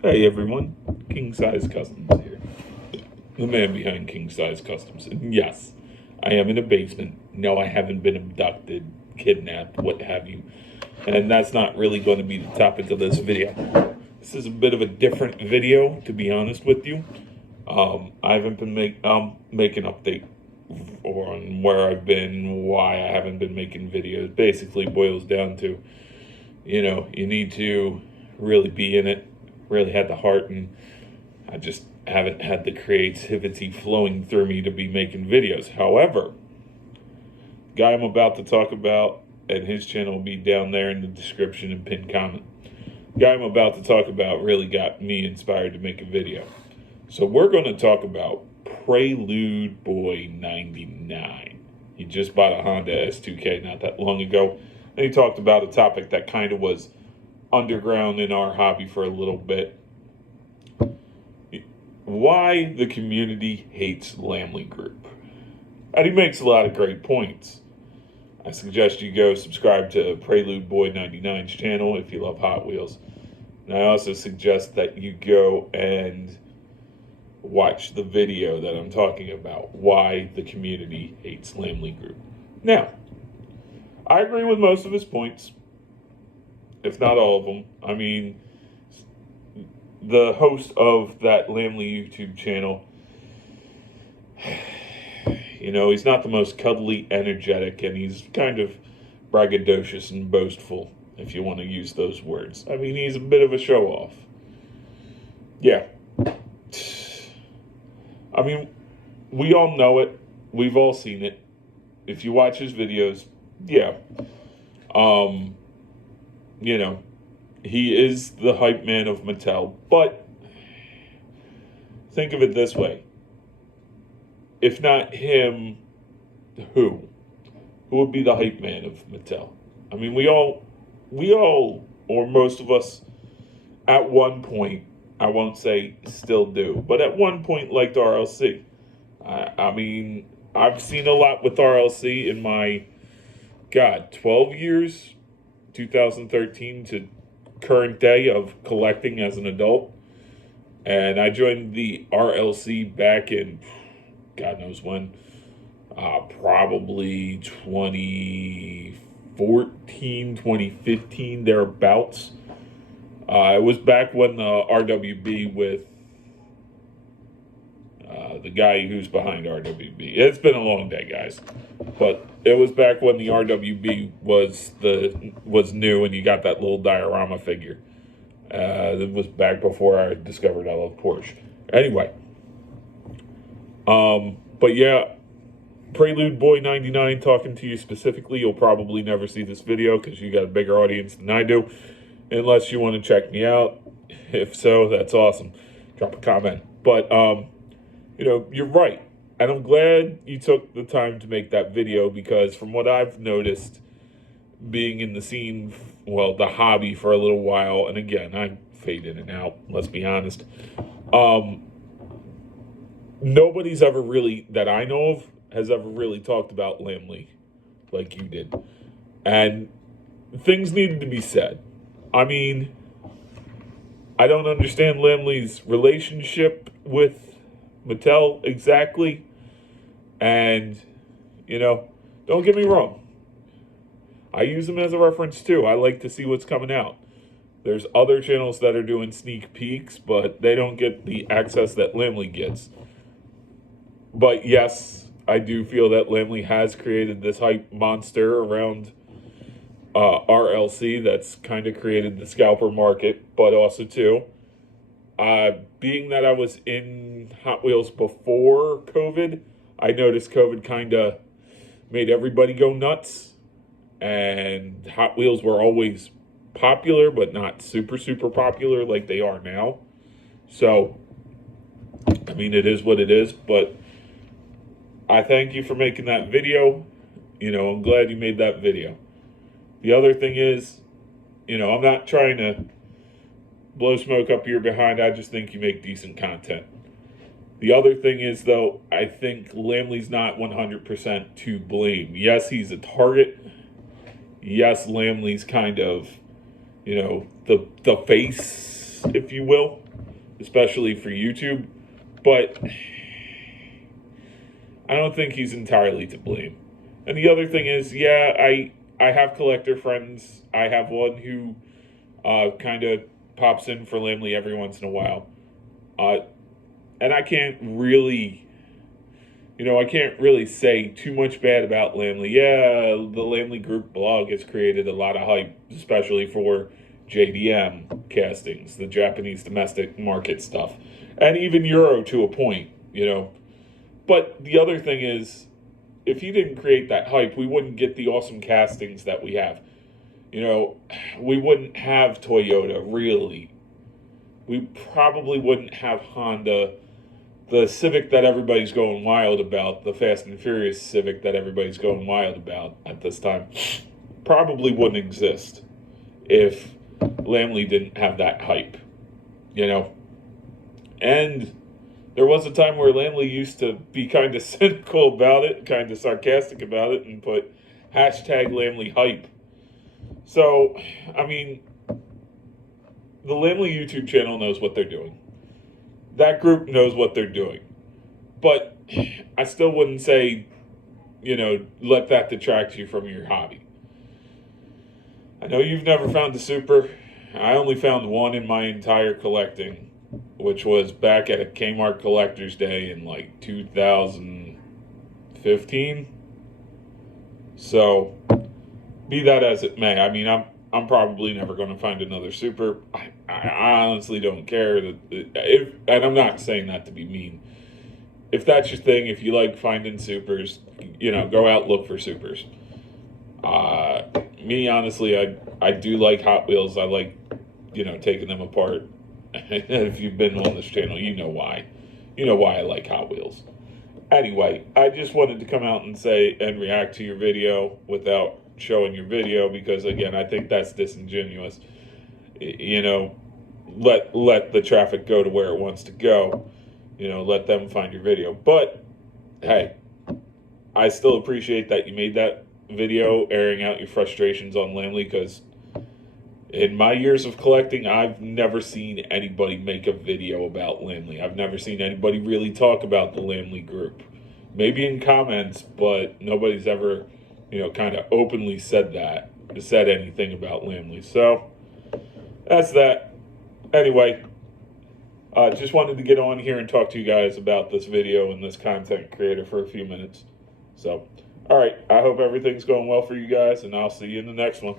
Hey everyone, King Size Customs here. The man behind King Size Customs. And yes, I am in a basement. No, I haven't been abducted, kidnapped, what have you. And that's not really going to be the topic of this video. This is a bit of a different video, to be honest with you. I haven't been making update on where I've been, why I haven't been making videos. Basically boils down to, you need to really be in it, really had the heart, and I just haven't had the creativity flowing through me to be making videos. However, the guy I'm about to talk about, and his channel will be down there in the description and pinned comment. The guy I'm about to talk about really got me inspired to make a video. So we're going to talk about Prelude Boy 99. He just bought a Honda S2K not that long ago. And he talked about a topic that kind of was underground in our hobby for a little bit. Why the community hates Lamley Group. And he makes a lot of great points. I suggest you go subscribe to Prelude Boy 99's channel if you love Hot Wheels. And I also suggest that you go and watch the video that I'm talking about, why the community hates Lamley Group. Now, I agree with most of his points, if not all of them. I mean, the host of that Lamley YouTube channel, he's not the most cuddly, energetic, and he's kind of braggadocious and boastful, if you want to use those words. I mean, he's a bit of a show-off. Yeah. I mean, we all know it. We've all seen it. If you watch his videos, yeah. He is the hype man of Mattel. But think of it this way. If not him, who? Who would be the hype man of Mattel? I mean, we all, or most of us, at one point, I won't say still do, but at one point liked RLC. I mean, I've seen a lot with RLC in my, 12 years, 2013 to current day of collecting as an adult. And I joined the RLC back in, God knows when, probably 2014, 2015, thereabouts. It was back when the RWB with the guy who's behind RWB. It's been a long day, guys. But it was back when the RWB was new and you got that little diorama figure. It was back before I discovered I love Porsche. Anyway. But yeah, Prelude Boy 99 talking to you specifically. You'll probably never see this video because you got a bigger audience than I do. Unless you want to check me out. If so, that's awesome. Drop a comment. But, you're right. And I'm glad you took the time to make that video because from what I've noticed, being in the scene, the hobby for a little while, and again, I fade in and out, let's be honest. Nobody's ever really, that I know of, has ever really talked about Lamley like you did. And things needed to be said. I mean, I don't understand Lamley's relationship with Mattel exactly. And, don't get me wrong. I use them as a reference too. I like to see what's coming out. There's other channels that are doing sneak peeks, but they don't get the access that Lamley gets. But yes, I do feel that Lamley has created this hype monster around RLC that's kind of created the scalper market, but also too, being that I was in Hot Wheels before COVID, I noticed COVID kind of made everybody go nuts, and Hot Wheels were always popular, but not super, super popular like they are now. So, I mean, it is what it is, but I thank you for making that video. I'm glad you made that video. The other thing is, I'm not trying to blow smoke up your behind. I just think you make decent content. The other thing is, though, I think Lamley's not 100% to blame. Yes, he's a target. Yes, Lamley's kind of, the face, if you will. especially for YouTube. But I don't think he's entirely to blame. And the other thing is, yeah, I have collector friends. I have one who kind of pops in for lamley every once in a while. And I can't really, I can't really say too much bad about lamley. Yeah, the lamley group blog has created a lot of hype, especially for JDM castings, the Japanese domestic market stuff, and even Euro to a point, But the other thing is, if he didn't create that hype, we wouldn't get the awesome castings that we have. We wouldn't have Toyota, really. We probably wouldn't have Honda. The Civic that everybody's going wild about, the Fast and Furious Civic that everybody's going wild about at this time, probably wouldn't exist if lamley didn't have that hype, And there was a time where lamley used to be kind of cynical about it, kind of sarcastic about it, and put hashtag lamley hype. So, I mean, the lamley YouTube channel knows what they're doing. That group knows what they're doing. But I still wouldn't say, let that detract you from your hobby. I know you've never found a Super. I only found one in my entire collecting, which was back at a Kmart Collector's Day in like 2015. So, be that as it may, I mean, I'm probably never going to find another Super. I honestly don't care. And I'm not saying that to be mean. If that's your thing, if you like finding Supers, go out, look for Supers. Me, honestly, I do like Hot Wheels. I like, taking them apart. If you've been on this channel, you know why. You know why I like Hot Wheels. Anyway, I just wanted to come out and say and react to your video without showing your video, because again, I think that's disingenuous. Let the traffic go to where it wants to go. Let them find your video. But hey, I still appreciate that you made that video airing out your frustrations on lamley, because in my years of collecting, I've never seen anybody make a video about lamley. I've never seen anybody really talk about the lamley group. Maybe in comments, but nobody's ever kind of openly said anything about lamley. So that's that. Anyway, just wanted to get on here and talk to you guys about this video and this content creator for a few minutes. So, all right, I hope everything's going well for you guys, and I'll see you in the next one.